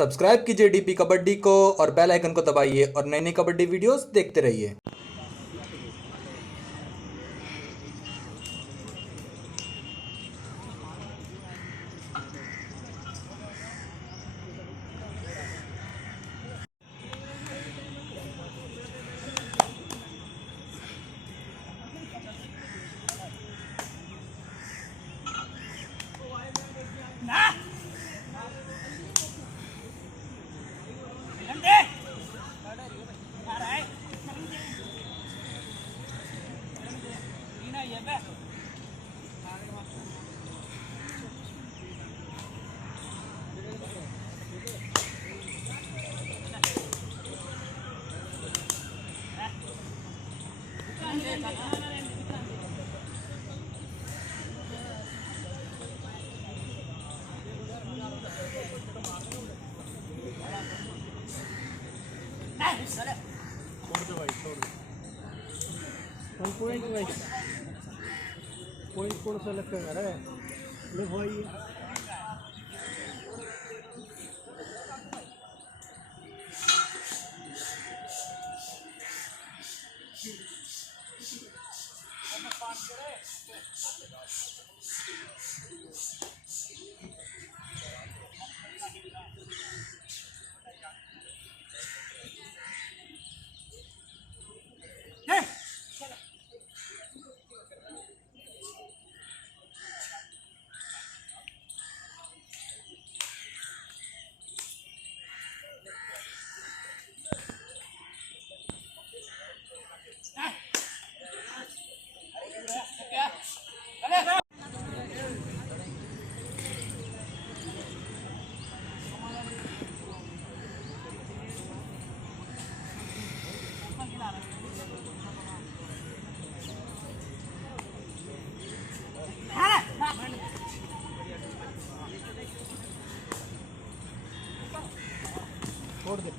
Subscribe कीजिए DP kabaddi को और बेल आइकन को दबाइए और नई नई कबड्डी वीडियोस देखते रहिए। पॉइंट कौन सा लगता है ले भाई छोड़ दे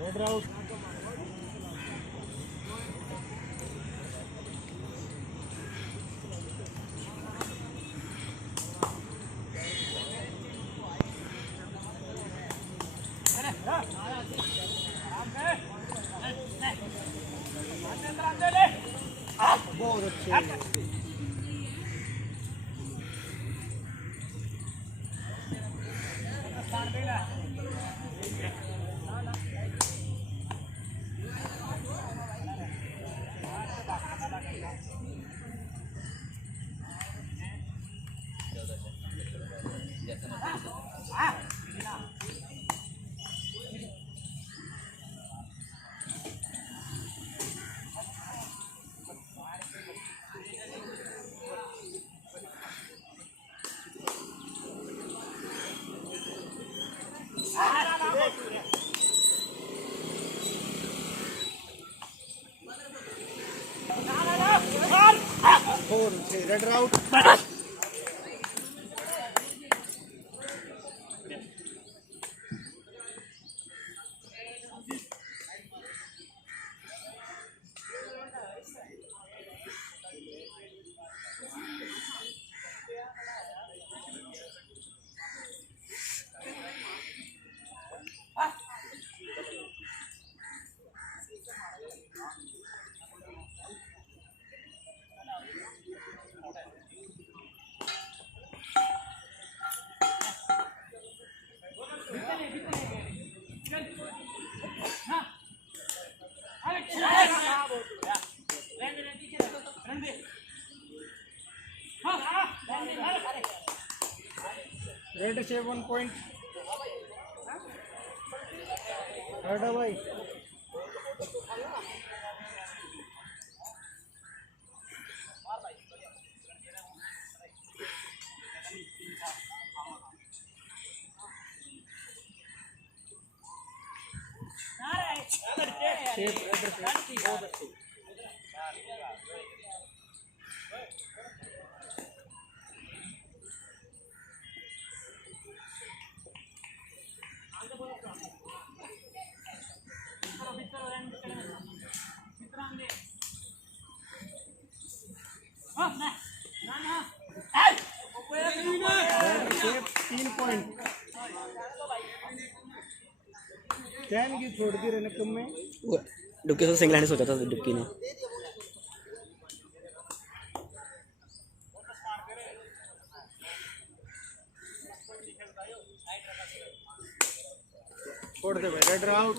रेड आउट बहुत अच्छे रेड आउट रेड से 1 पॉइंट रेड भाई बहुत अच्छी शेप 3 पॉइंट 10 की छोड़ दी रहने कम में वो डुबकी से सिंगल हैंड सोचा था डुबकी ने। छोड़ दे भाई red out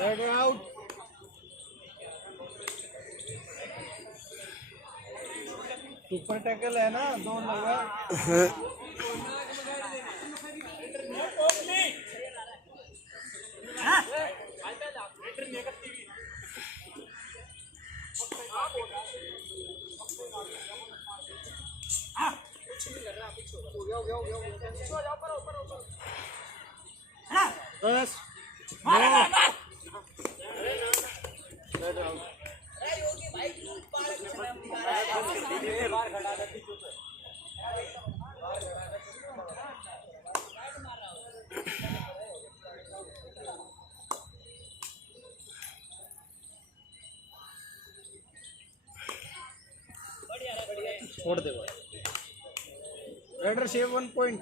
red out super tackle है ना दो लगा बस छोड़ दे भाई raider save 1 point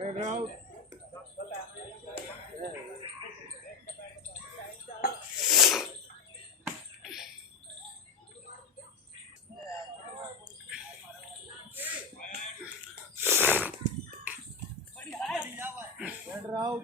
red out red out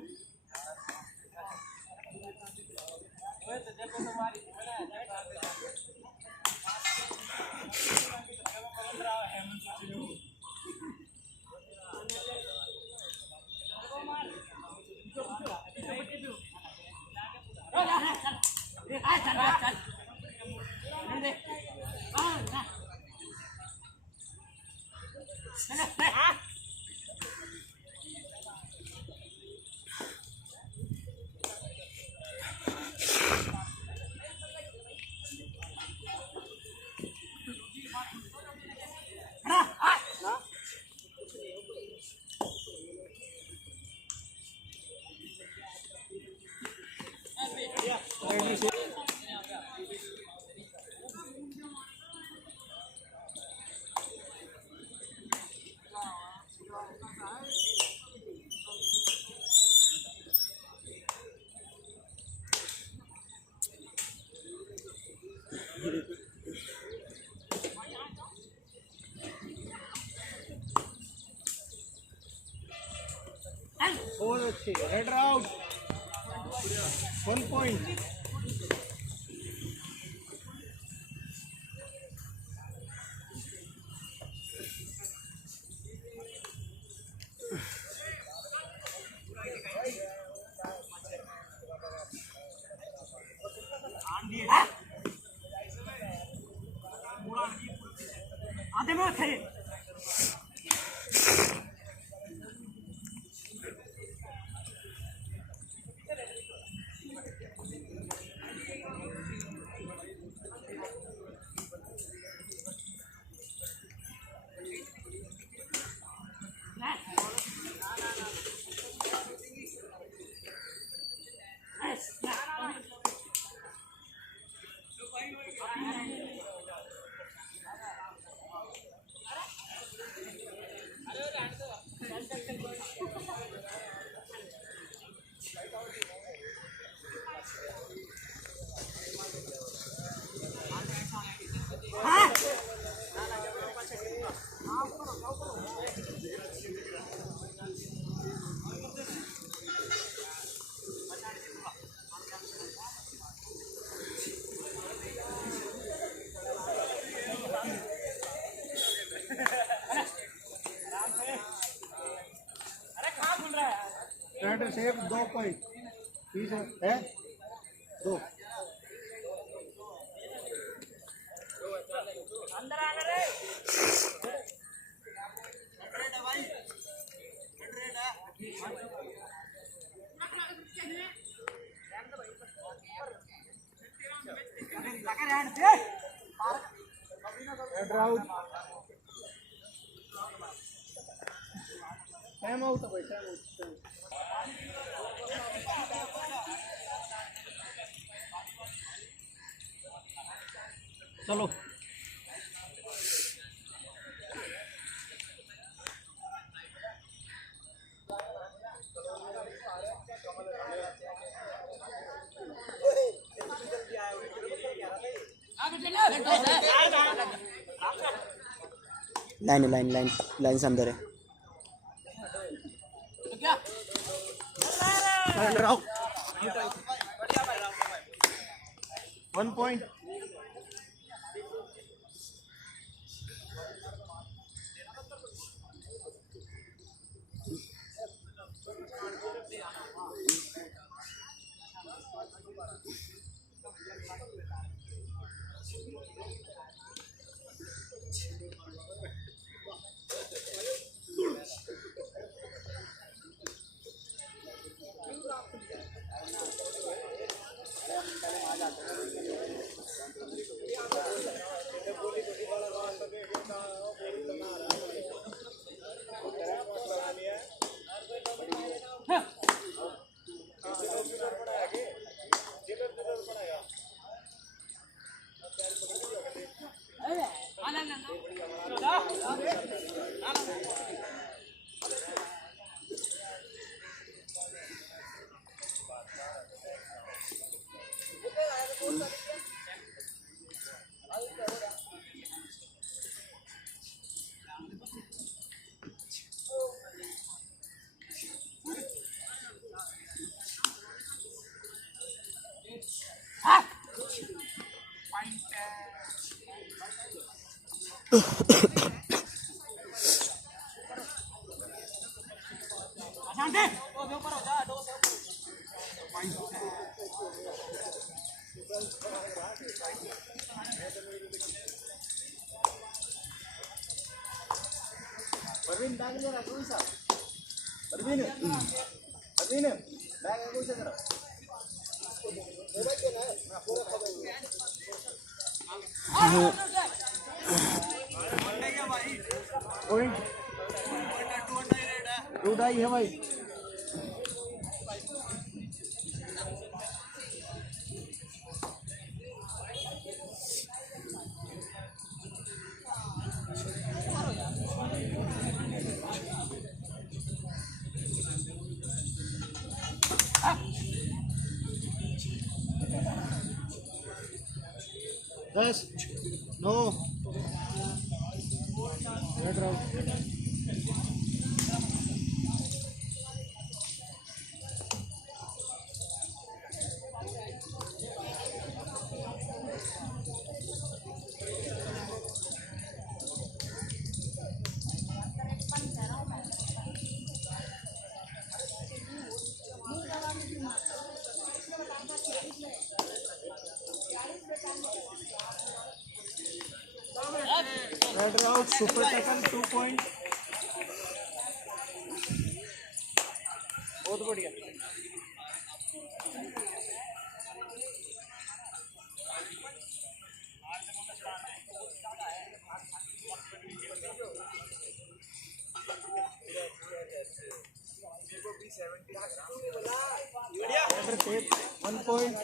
बहुत अच्छी raider out 1 point raider safe 2 point ठीक है 2 रेडर आउट टाइम आउट है भाई टाइम आउट चलो लाइन से अंदर है। Raider out 1 point Parveen bag ले रहा कोई सा परवीन परवीन बैग कोई सा जरा मोबाइल पे ना पूरा खबर पॉइंट 2 डाई है भाई Yes. No. Red round. Third round, super tackle 2 point. बहुत बढ़िया. Safe, 1 point.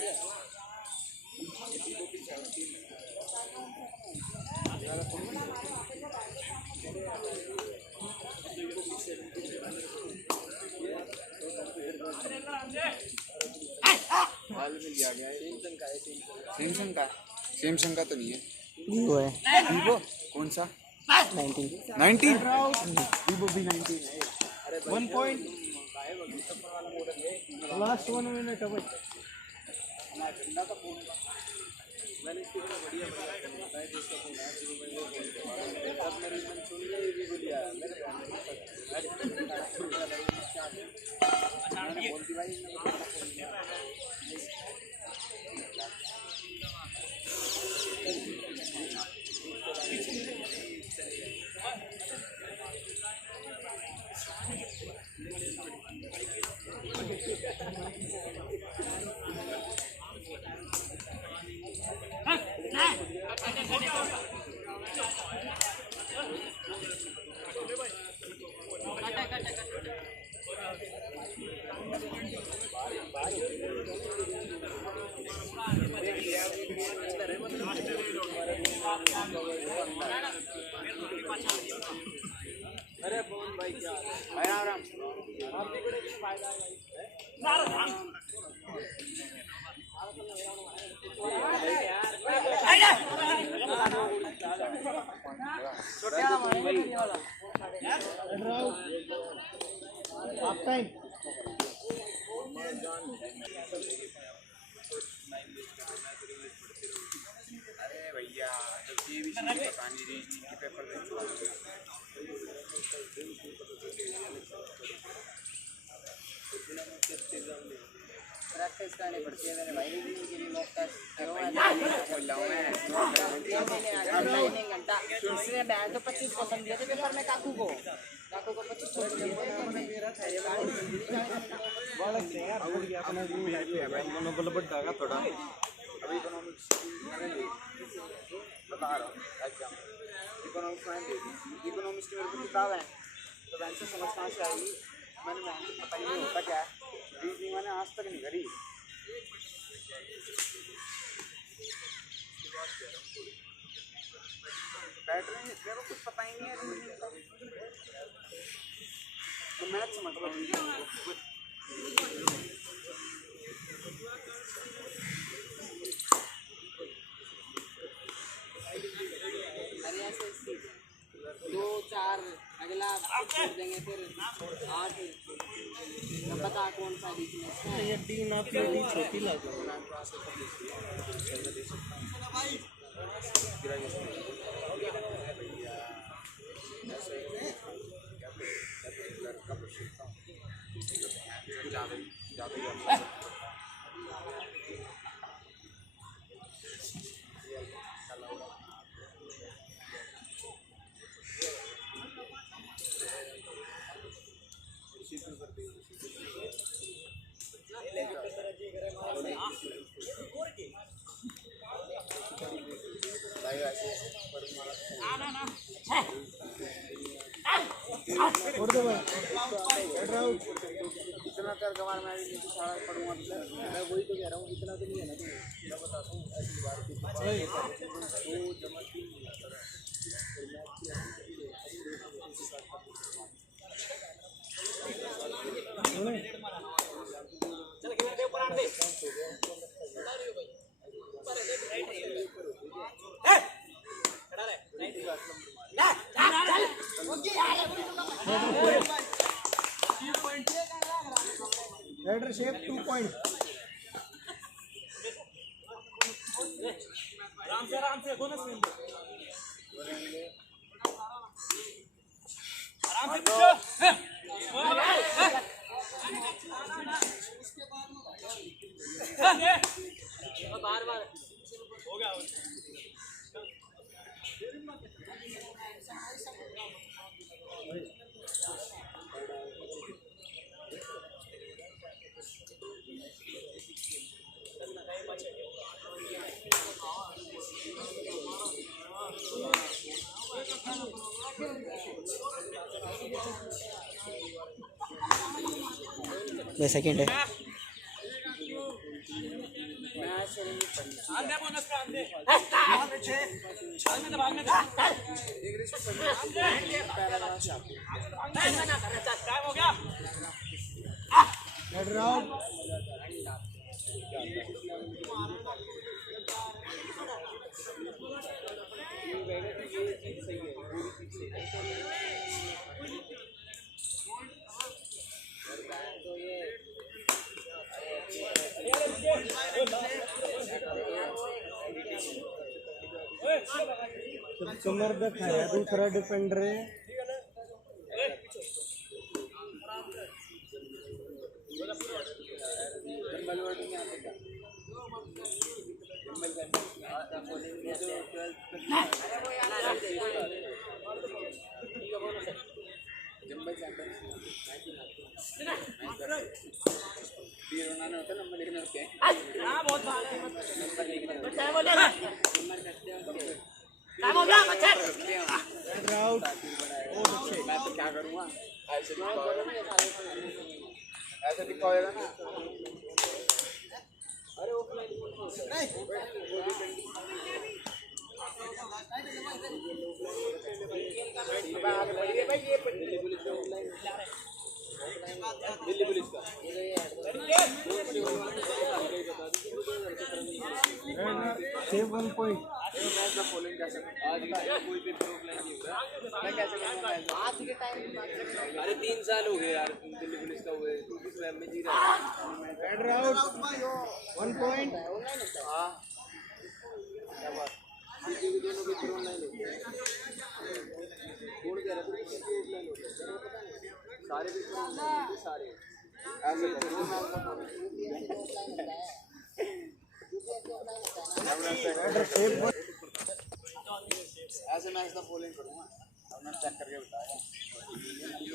सैमसंग का तो नहीं है। वीवो है। वीवो कौन सा? 19। 19 वीवो भी 19 है. 1 point. Last 1 minute away. Half time. अरे भैया जब ये भी चीज़ पता नहीं रही इनके पेपर प्रैक्टिस करनी पड़ती है मेरे भाई की भी मॉक टेस्ट घंटा इसलिए मैं तो 25% दिए थे पेपर में काकू को 25% दिए थे थोड़ा अभी इकोनॉमिक्स बता रहा हूँ एग्जाम इकोनॉमिक्स मैंने दे दी इकोनॉमिक्स की मेरे को किताब है तो वैन से समझ कहाँ से आएगी मैंने वैन से पता ही नहीं होता क्या है रीजनिंग मैंने आज तक नहीं करी पैटर्न मेरे को कुछ पता ही नहीं है रीजनिंग का तो मैथ समझ लो दो चार अगला छोड़ देंगे फिर 8 न पता कौन सा वीकनेस है ये टीम आपकी छोटी लग इतना कर कमार मैं भी सारा पढ़ूंगा मैं वही तो कह रहा हूँ इतना तो नहीं है ना तो मैं बताता हूँ ऐसी बात तो जमा Header shape 2 point. आराम से बोनस मिल आराम से बार-बार हो गया वे सेकंड है कमर दिखाया दूसरा डिफेंडर है मैं तो क्या करूँगा ऐसे लिखा होगा ना अरे दिल्ली पुलिस का सेव 1 पॉइंट अरे 3 साल हो गए यार दिल्ली पुलिस का हुए तू किस लैब में जी रहा है 1 पॉइंट हाँ क्या बात दोनों के थ्रू ऑनलाइन हो गया छोड़ के रखो ऑफलाइन हो गया सारे भी सारे ऐसे ऐसे मैं इसका फॉलोइंग करूँगा अपना चेक करके बताया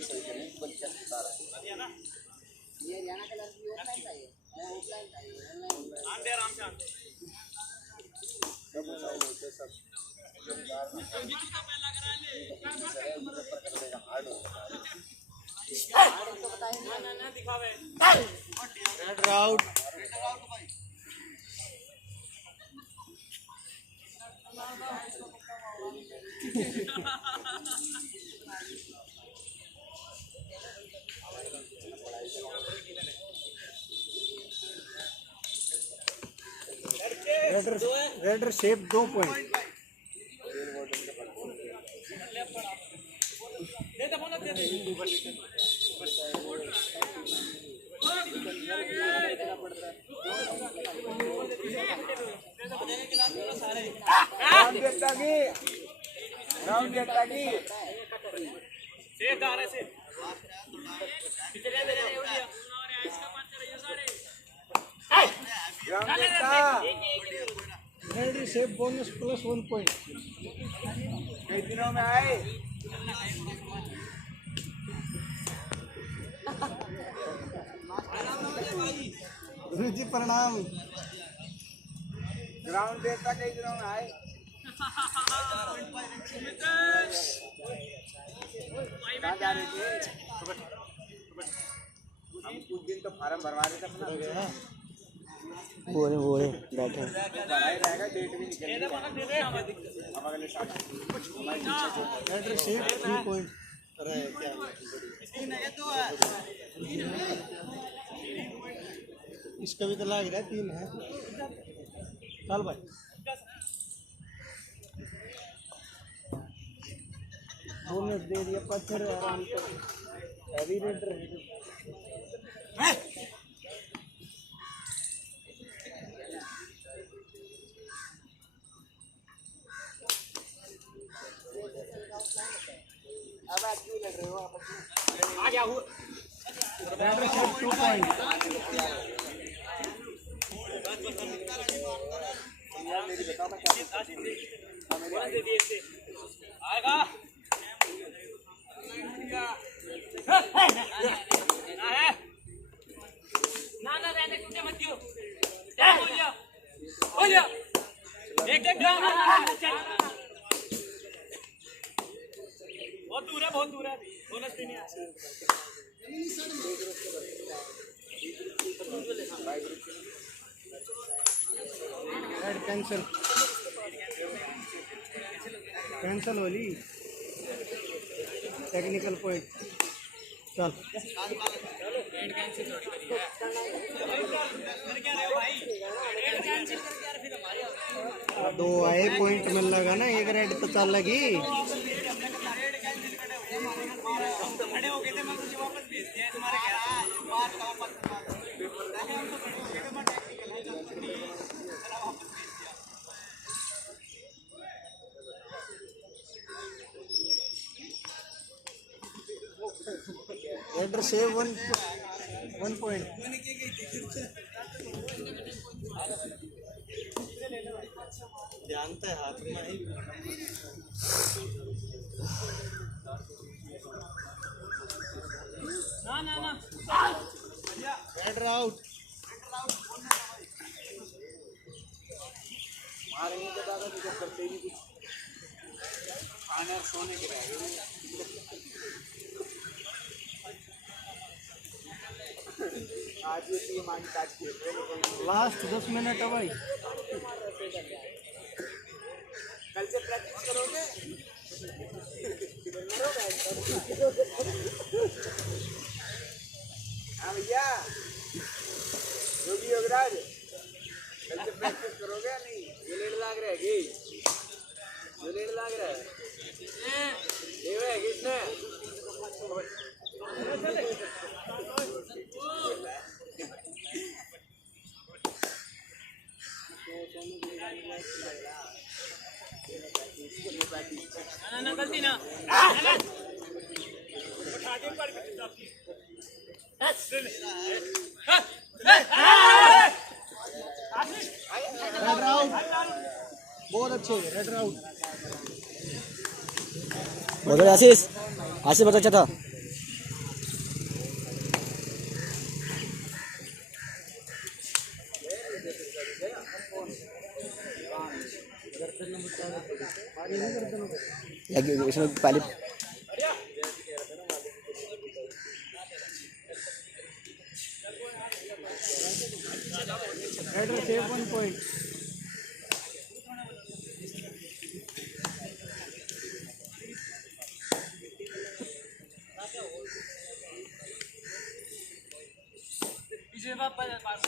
सही करें बल क्या बता रहा है ये हरियाणा कलर की ऑफलाइन चाहिए ऑफलाइन चाहिए ऑनलाइन आराम से सब सब red out raider shape 2 point raider shape bonus plus 1 point कई दिनों में आए गुरु जी प्रणाम ग्राउंड देखता कई दिनों में आए कहाँ जा रहे थे हम कुछ दिन तो फार्म भरवा रहे थे अपना बोले बैठे भराई रहेगा डेट भी निकल अब अगले साल रेडर शेप 3 पॉइंट अरे क्या इसका भी तो लग रहा है 3 है चल भाई बोनस दे दिया पत्थर आराम से हैवी रेडर अब आप क्यों लड़ रहे हो आपस में आ गया हूँ रेडर शेप 2 पॉइंट यार मेरी बताओ मैं क्या आएगा ना रहने कुछ मत दियो बोलियो देख cancel cancel Holi technical point चल दो आए पॉइंट मिल लगा ना एक रेड तो चल लगी रेडर सेव वन पॉइंट जानता है हाथ में ही ना रेडर आउट मारेंगे तो दादा तुझे करते ही कुछ खाने और सोने के रह आज ये टीम आज टच किए लास्ट 10 मिनट है भाई कल से प्रैक्टिस करोगे हाँ भैया जो भी योगराज कल से प्रैक्टिस करोगे या नहीं ये लेट लाग रहा है कि ये लेट लाग रहा है ये किसने ना गलती ना रेडर आउट बहुत अच्छे रेडर आउट बहुत आशीष आशीष बहुत अच्छा था इसमें पहले रेडर सेव 1 पॉइंट पीछे पास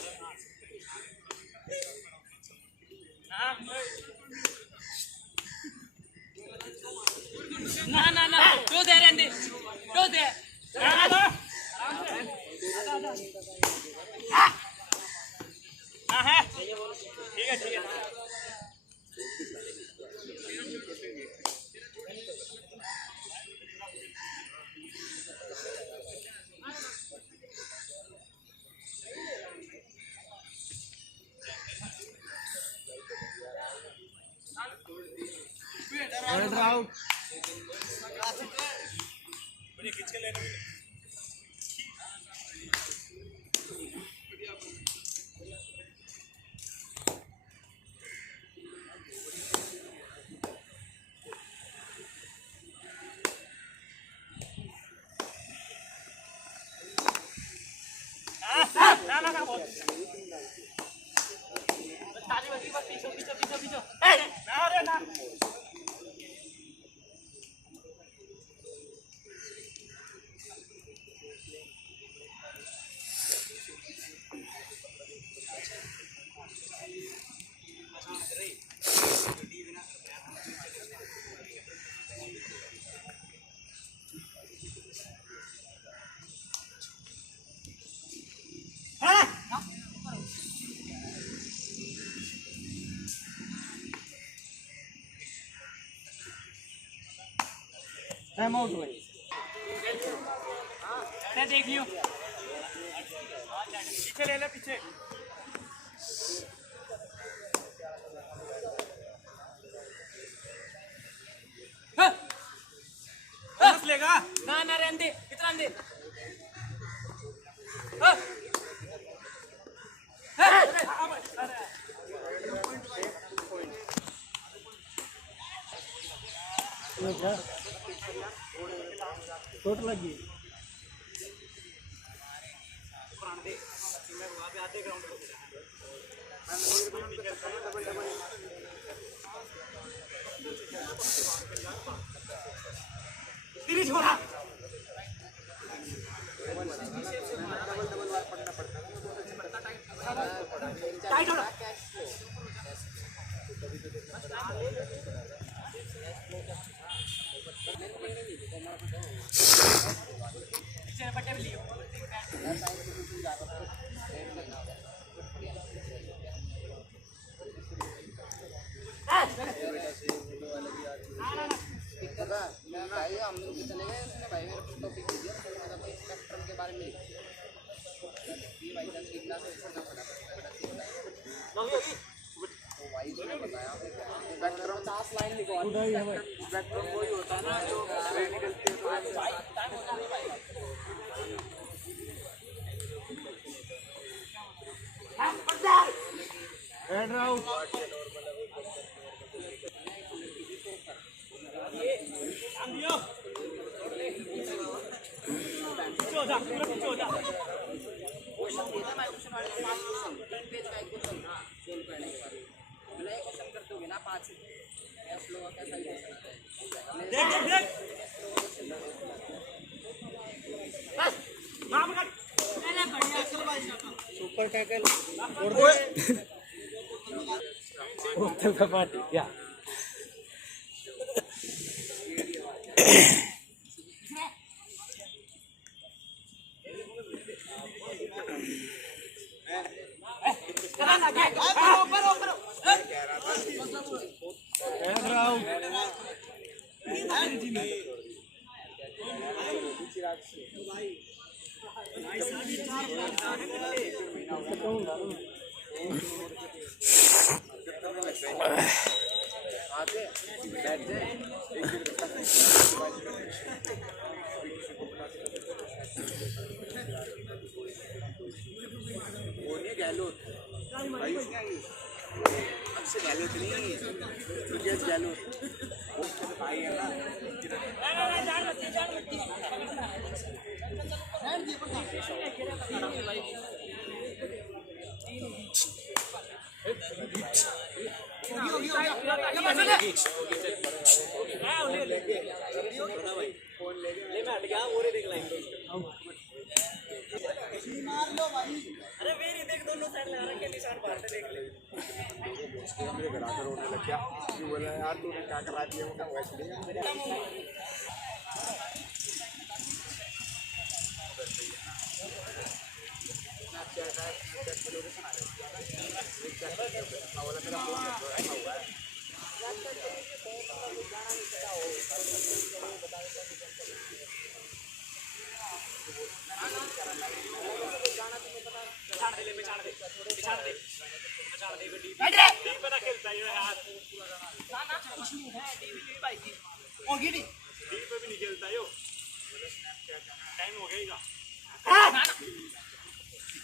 ना दो दे रहे दो दे हाँ ठीक है रेडर आउट टाइम आउट भाई देख लियो पीछे ले पीछे लेगा ना रहने दे कितना दे क्या चोट लगी भाई हम लोग भी चले गए उसने भाई मेरे को टॉपिक दे दिया मतलब स्पेक्ट्रम के बारे में ये भाई जान सीखना तो इसका पता वो भाई उसने बताया स्पेक्ट्रम 50 लाइन लिखवा स्पेक्ट्रम वही होता है ना जो निकलती है भाई टाइम हो जाने भाई रेड आउट सुपर टैकल क्या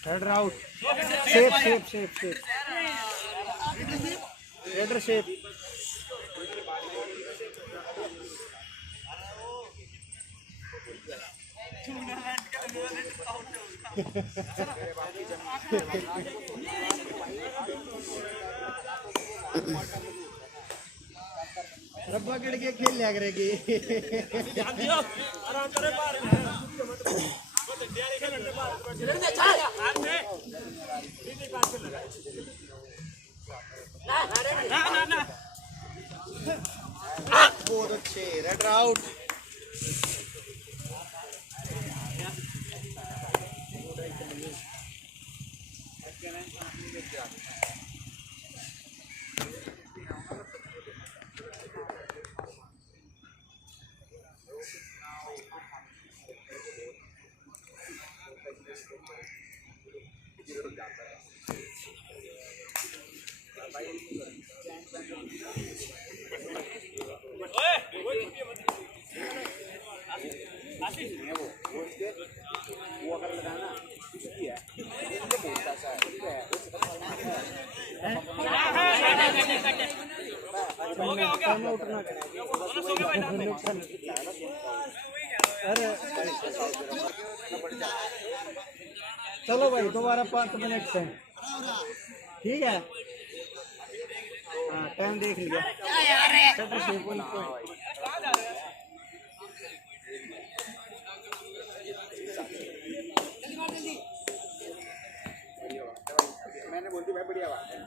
header out shape header shape रब्बा गिड़ के खेल लिया करेगी बहुत अच्छे रेड आउट हो गया अरे चलो भाई दोबारा 5 मिनट से ठीक है। हाँ टाइम देख लिया। मैंने बोल दी भाई बढ़िया बात है।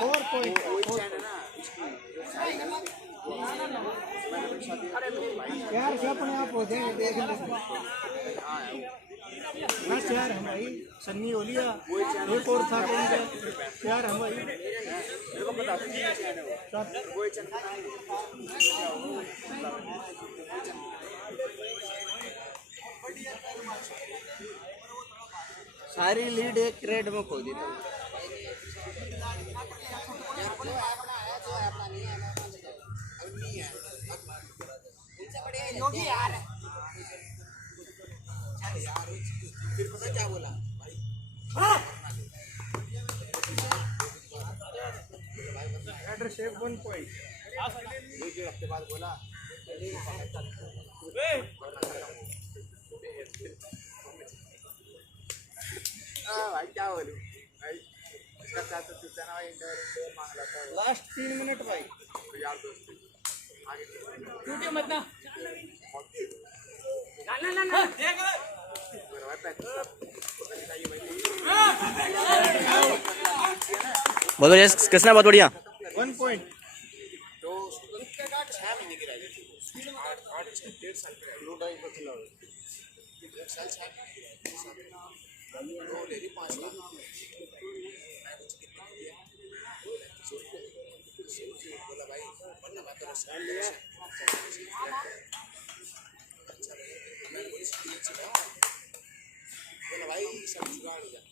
4 पॉइंट यार से अपने आप हो जाएंगे देख ना यार हम भाई सन्नी हो लिया एक और था कौन सा यार हम भाई मेरे को बता दो वो चैनल सारी लीड एक ट्रेड में खो दी थी। फिर पता क्या बोला एड्रेस 1 पॉइंट एक हफ्ते बाद बोला भाई क्या बोलूं भाई इसका साथ तो चुपचाप ना इंटरव्यू मांग रहा था लास्ट 3 मिनट भाई तो यार दोस्त आगे टूटे मत ना बोलो यस किसने बहुत बढ़िया 1 पॉइंट तो 6 महीने की रह गई थी 8 साल की एक साल 6 महीने तो ले ली 5 लाख बोला भाई वरना मैं तो बोला भाई सब जुगाड़ हो जाए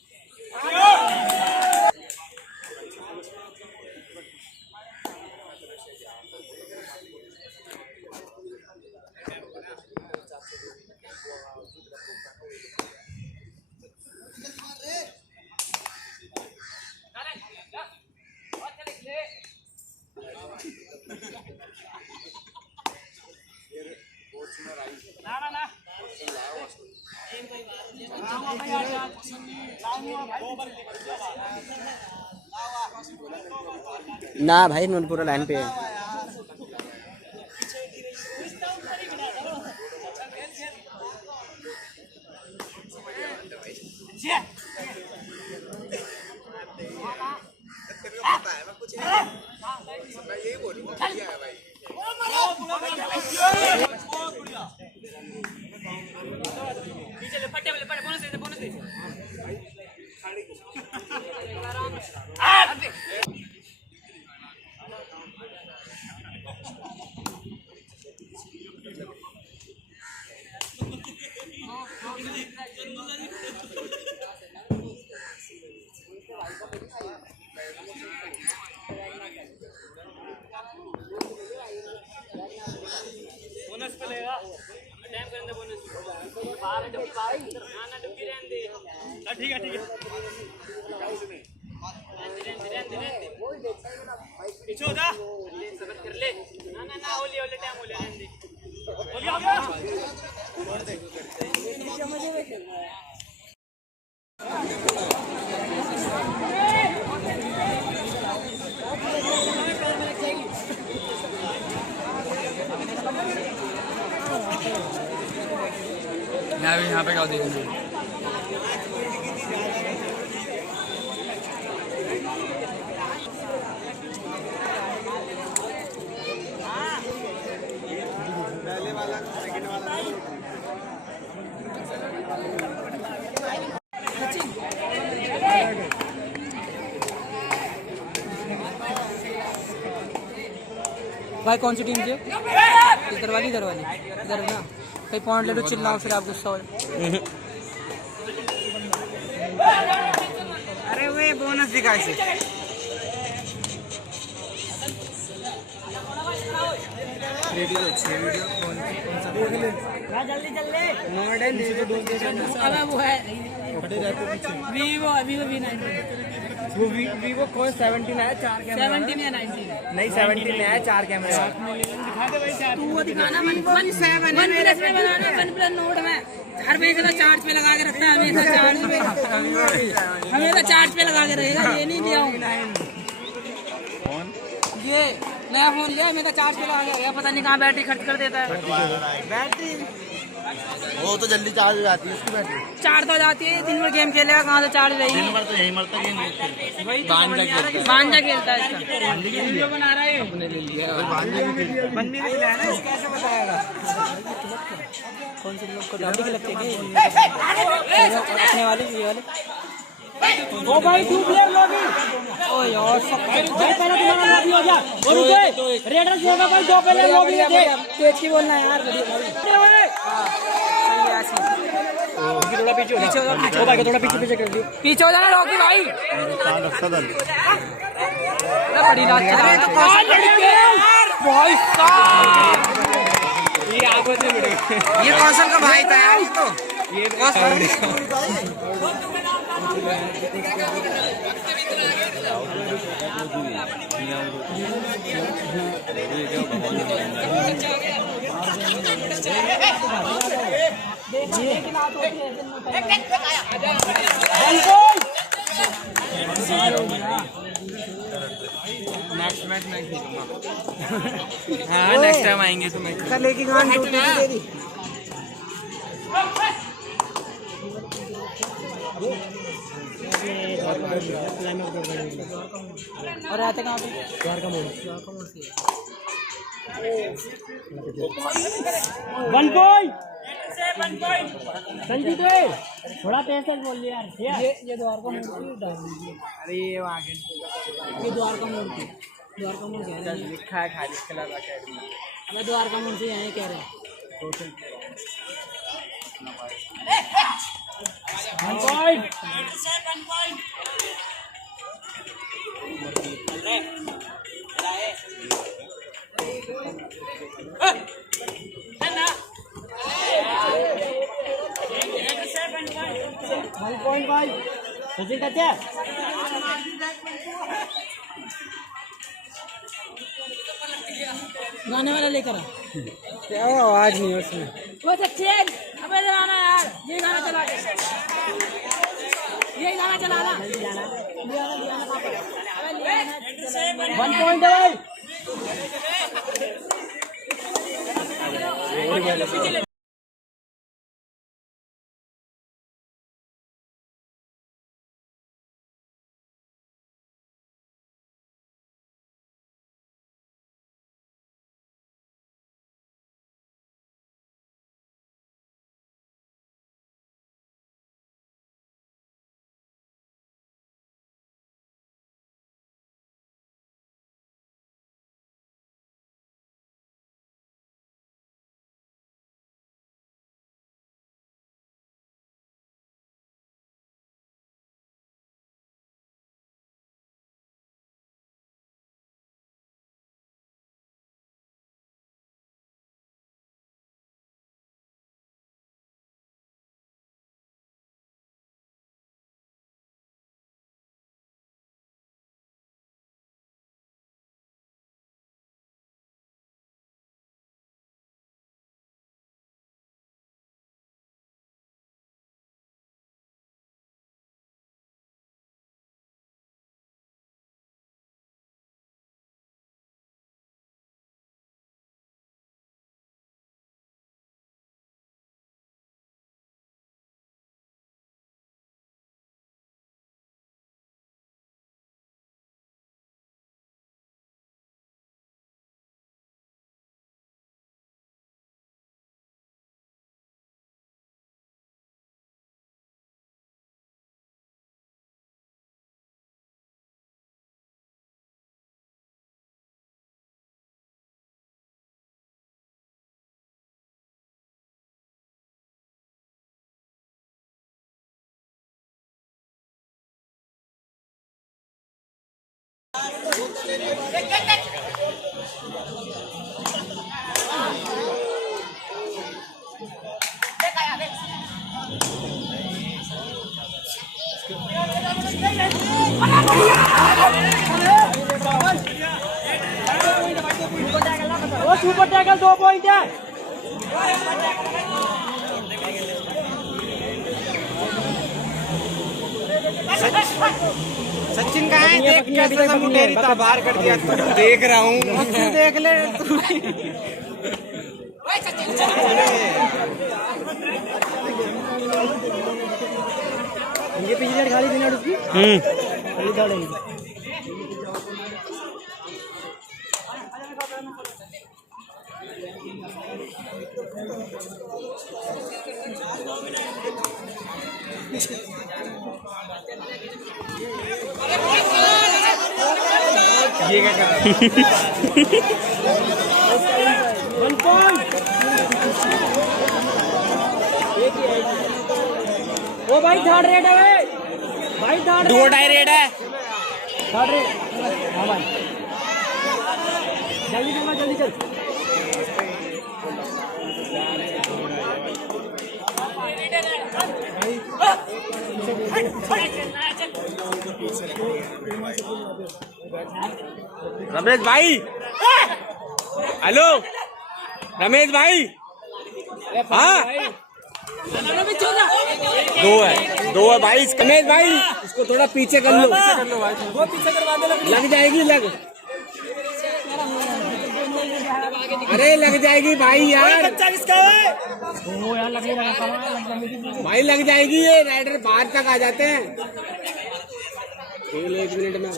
ना भाई नोट पूरा लाइन पे है। मैं यही बोलूंगा बढ़िया है भाई बोनस पे लेगा टाइम के अंदर बोनस बाहर डुबकी ना डुबकी रहने दे ठीक है पीछे हो जा सबर कर ले ना ओले टाइम ओले रहने दे हो गया मैं अभी यहाँ पे क्या देखूँ पहले वाला सेकंड वाला भाई कौन सी टीम से इधर वाली इधर ना कहीं पॉइंट ले लो चिल्लाओ फिर आप गुस्सा हो अरे वे बोनस दिखा इसे रेडी तो अच्छी वीडियो कौन सा देख ले जल्दी मॉडर्न नीचे तो 2 अब वो है खड़े रहते पीछे वीवो V9 वो वीवो कौन 17 है, 4 कैमरे 17 या 19 नहीं 17 है, 4 कैमरे तू वो दिखाना वन प्लस में बनाना, वन प्लस नोट में हर हमेशा चार्ज पे लगा के रखता है, हमेशा चार्ज पे लगा के रहेगा। ये नहीं लिया हूँ ये नया फोन लिया, मेरा चार्ज पे लगा के, पता नहीं कहाँ बैटरी खर्च कर देता है। बैटरी वो तो जल्दी चार्ज हो जाती है उसकी बैटरी। चार्ज हो जाती है, दिन भर गेम खेलेगा कहाँ से चार्ज रहेगी। दिन भर तो यही मरता है, बांजा खेलता है इसका। वीडियो बना रहा है अपने ले लिया, बंदी नहीं लाया ना, कैसे बताएगा। कौन से लोग को डाली के लगते हैं अपने वाले ये वाले। ओ भाई 2 प्लेयर लॉबी। ओ यार सब भाई पहले तुम्हारा लॉबी हो जा और रुके रेडर से होगा भाई 2 प्लेयर लॉबी है। देख तेज की बोलना है यार। थोड़ा पीछे हो जा, ओ भाई को थोड़ा पीछे पीछे कर दियो, पीछे हो जाना रॉकी भाई। बड़ी रात भाई ये आगो से मिले। ये कौशल का भाई था यार, तो ये हाँ नेक्स्ट टाइम आएंगे तो मैं लेके गान टूटी दे दी। और आते कहाँ पे? द्वारका मोड़ से 1 पॉइंट संजीत भाई थोड़ा तेज तेज बोल यार। ये द्वारका मोड़ की डाल दीजिए। अरे ये आगे ये द्वारका मोड़ की, द्वारका मोड़ कह रहे हैं, लिखा है खाली खिला अकेडमी। हमें द्वारका मोड़ से यहाँ कह रहे हैं। 1 पॉइंट भाई सचिन कच्चा गाने वाला लेकर आ। क्या आवाज नहीं है उसमें। वो सचिन हमें चलाना यार, ये गाना चला के, ये गाना चलाना। 1 पॉइंट है भाई। वो सुपर टैकल 2 पॉइंट है। सचिन का है देख कैसा मुटेरी था बाहर कर दिया देख रहा हूँ तू देख ले तू इनके पीछे खाली बिना उसकी खाली दौड़ेंगे। ये क्या कर रहा है 1 पॉइंट। ओ भाई थर्ड रेड है भाई थर्ड दो टाई रेड है। Third red. हाँ भाई जल्दी चलना जल्दी चल। रमेश भाई हेलो रमेश भाई हाँ दो है भाई रमेश भाई इसको थोड़ा पीछे कर लो वो पीछे करवा दे लग जाएगी अरे लग जाएगी भाई यार बच्चा किसका है वो यार लगने लगा भाई लग जाएगी ये राइडर बाहर तक आ जाते हैं 1 मिनट में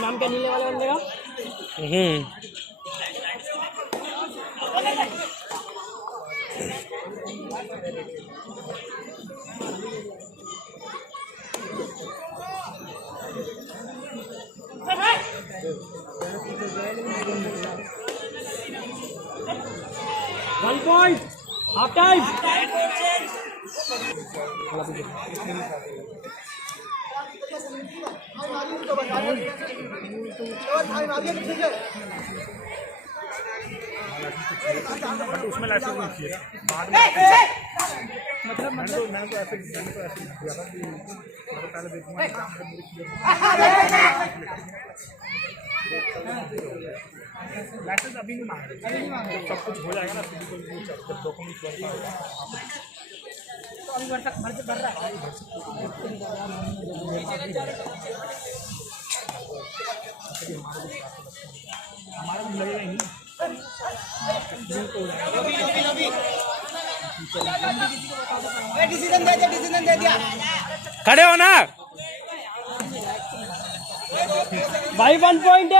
नाम क्या नीले वाले बंदे का वन पॉइंट हाफ टाइम। उसमें लाइसेंस नहीं चाहिए बाद में मतलब मैंने तो ऐसे किया था कि मैं पहले देखूंगा काम कर लाइसेंस अभी नहीं मांग रहे सब कुछ हो जाएगा ना फिजिकल डॉक्यूमेंट भर रहा हमारा भी लगेगा ही डिसीजन दे दिया खड़े हो ना भाई 1 पॉइंट है।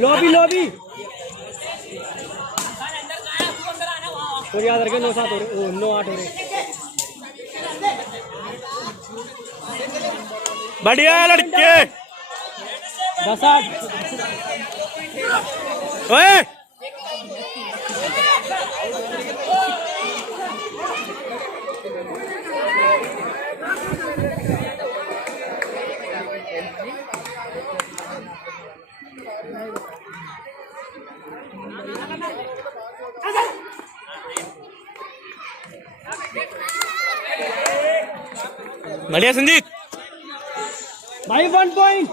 लॉबी और याद रखे 9-7 हो रहे 9-8 हो रहे। बढ़िया लड़के 10-8 ओए बढ़िया संजीत भाई 1 पॉइंट।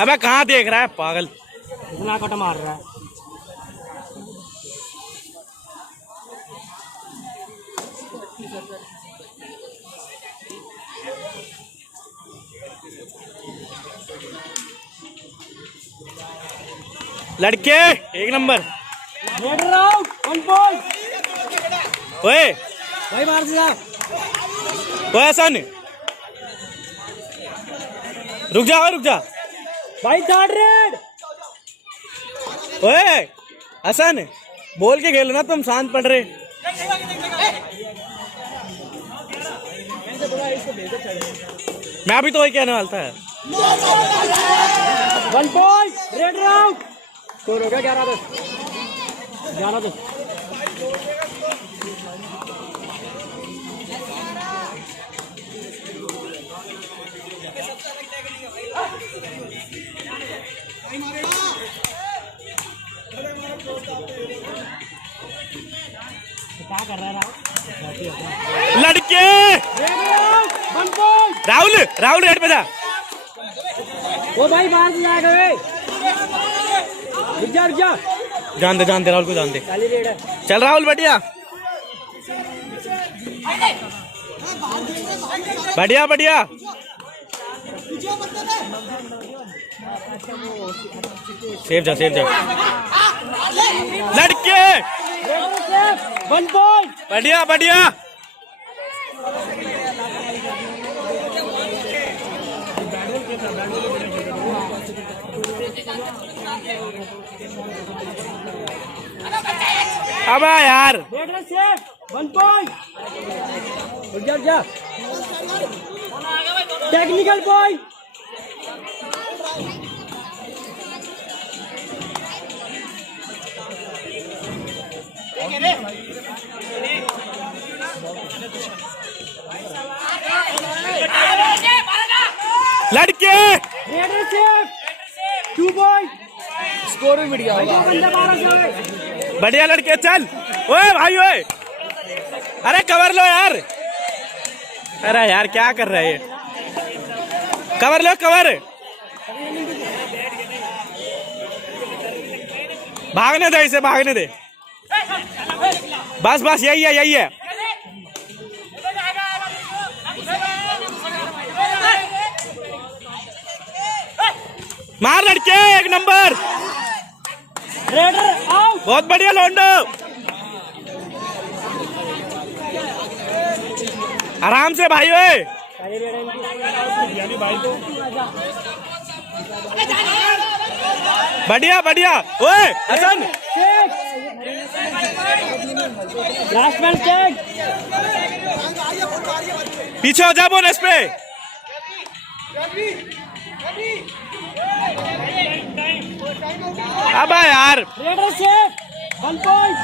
अबे कहाँ देख रहा है पागल इतना कट मार रहा है। लड़के 1 नंबर रेड राउंड 1 पॉइंट। ओए भाई मार दिया ओए हसन रुक जा भाई 3rd रेड। ओए हसन बोल के खेलो ना, तुम शांत पड़ रहे। मैं अभी तो वही कहने वाला था। 1 पॉइंट, रेड राउंड। स्कोर हो गया 11-10। 11-10। क्या कर रहा है लड़के? राहुल, राहुल रेड पे जा। वो भाई बाहर से जाएगा। रुक जा, रुक जा। जान दे राहुल को, जान दे। खाली रेड है। चल राहुल, बढ़िया बढ़िया बढ़िया। सेव जा लड़के। 1 पॉइंट। बढ़िया बढ़िया। अब यार 1 पॉइंट। रुक जा। Technical point. लड़के 2 पॉइंट। स्कोर भी बढ़िया होगा। बढ़िया लड़के। चल ओए भाई, ओए अरे कवर लो यार। अरे यार क्या कर रहे हैं? कवर लो, कवर। भागने दे इसे, भागने दे। बस बस, यही है। मार लड़के, 1 नंबर। Raider out. बहुत बढ़िया लौंडो। आराम से भाई, ओए बढ़िया बढ़िया। ओए हसन, लास्ट मैन चेक। पीछे हो जा बोनस पे। अब यार रेडर सेफ। 1 पॉइंट।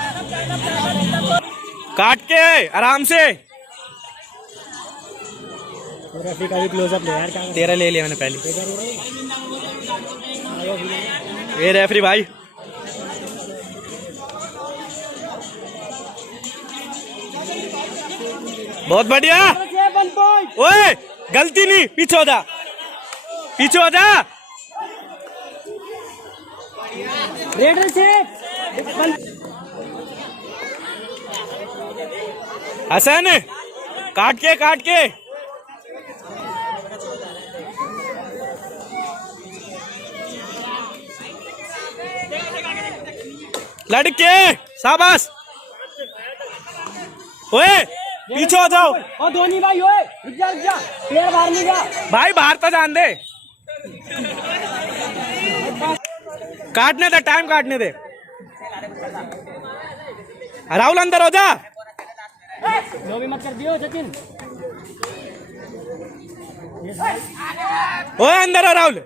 काट के आराम से। रेफरी का भी क्लोजअप ले यार। क्या तेरा ले लिया मैंने पहले। ये रेफरी भाई। बहुत बढ़िया। 1 पॉइंट। ओए गलती नहीं, पीछे हो जा, पीछे हो जा। Raider safe. हसन काट के लड़के, शाबाश। ओए पीछे हो जाओ। और धोनी भाई, ओए रुक जा। प्लेयर बाहर नहीं जा भाई, बाहर तो जान दे। काटने दे, टाइम काटने दे। राहुल अंदर हो जा। जो भी मत कर दियो सचिन। ओए अंदर हो राहुल।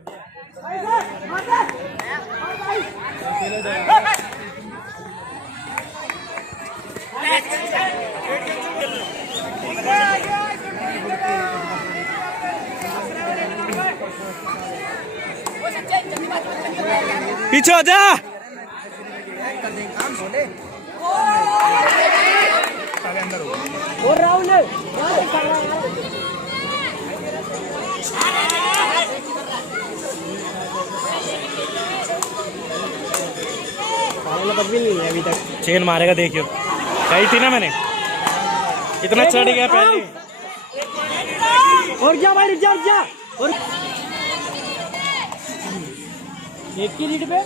पीछे हो जा। और राहुल भी नहीं है अभी तक। चेन मारेगा, देखियो। कही थी ना मैंने, इतना चढ़ गया पहले। और जा भाई, रुक जा। और एक की लीड पे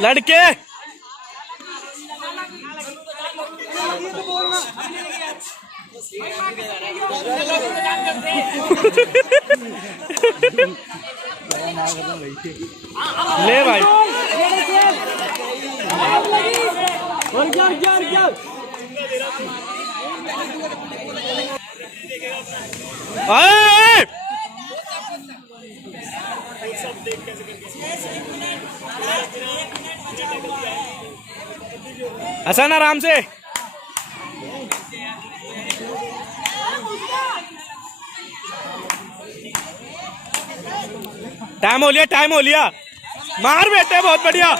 लड़के ले भाई अरे हसन आराम से टाइम हो लिया मार बेटे बहुत बढ़िया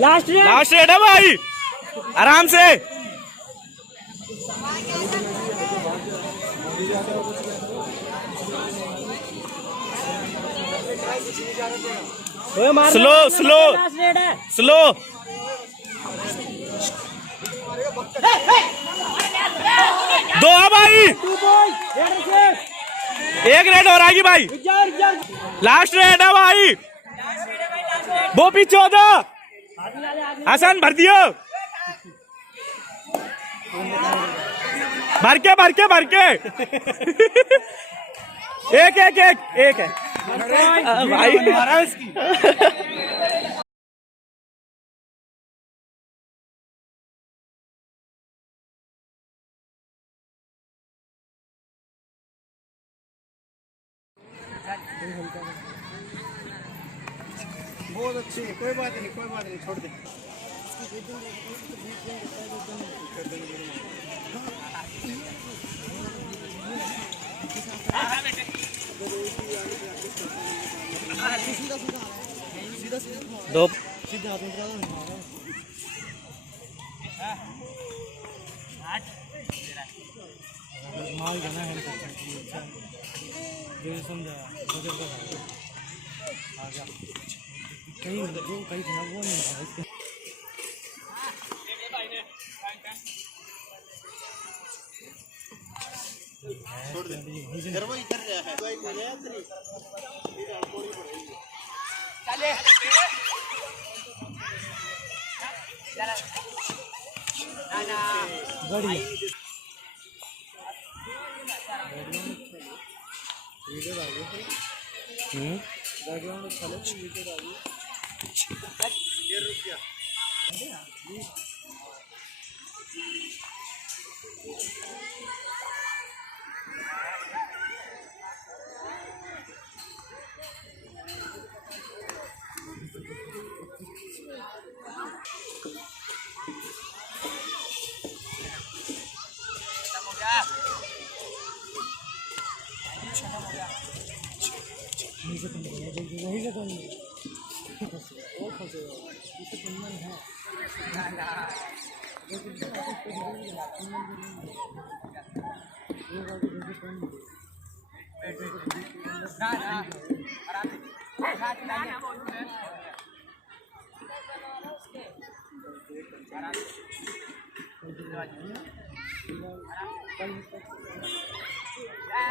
लास्ट रेड है भाई आराम से स्लो दो भाई एक रेड और आएगी भाई लास्ट रेड है भाई वो पीछे हो दो हसन भर दियो भर के एक है भाई बहुत अच्छी है, कोई बात नहीं छोड़ दे। दो माल बना है समझा कहीं वो नहीं छोड़ दे इधर वो इधर है कोई बोले तेरी कोड़ी पड़ेगी चले ना बढ़िया वीडियो डालिए बैकग्राउंड चले वीडियो डालिए ये रुक गया नहीं से कौन वो फंसे इसे तुमने है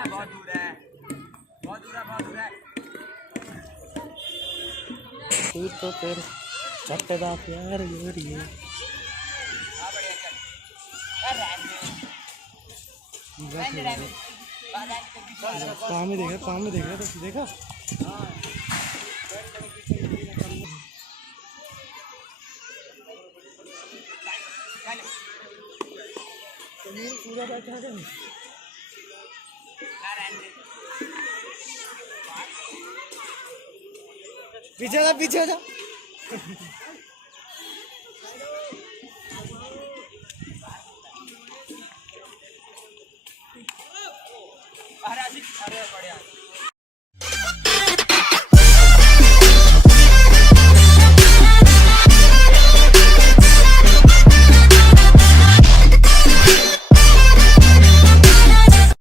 बहुत दूर है तू तो फिर चटदा प्यार योरी काम में देखा तो देखा पूरा बैठा है पीछे जा अरे बढ़िया